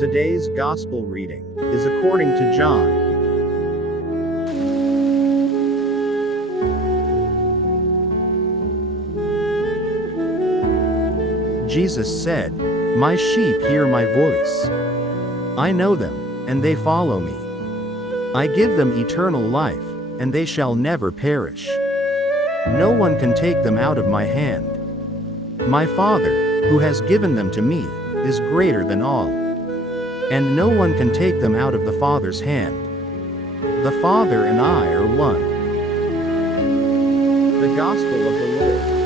Today's Gospel reading is according to John. Jesus said, "My sheep hear my voice. I know them, and they follow me. I give them eternal life, and they shall never perish. No one can take them out of my hand. My Father, who has given them to me, is greater than all. And no one can take them out of the Father's hand. The Father and I are one." The Gospel of the Lord.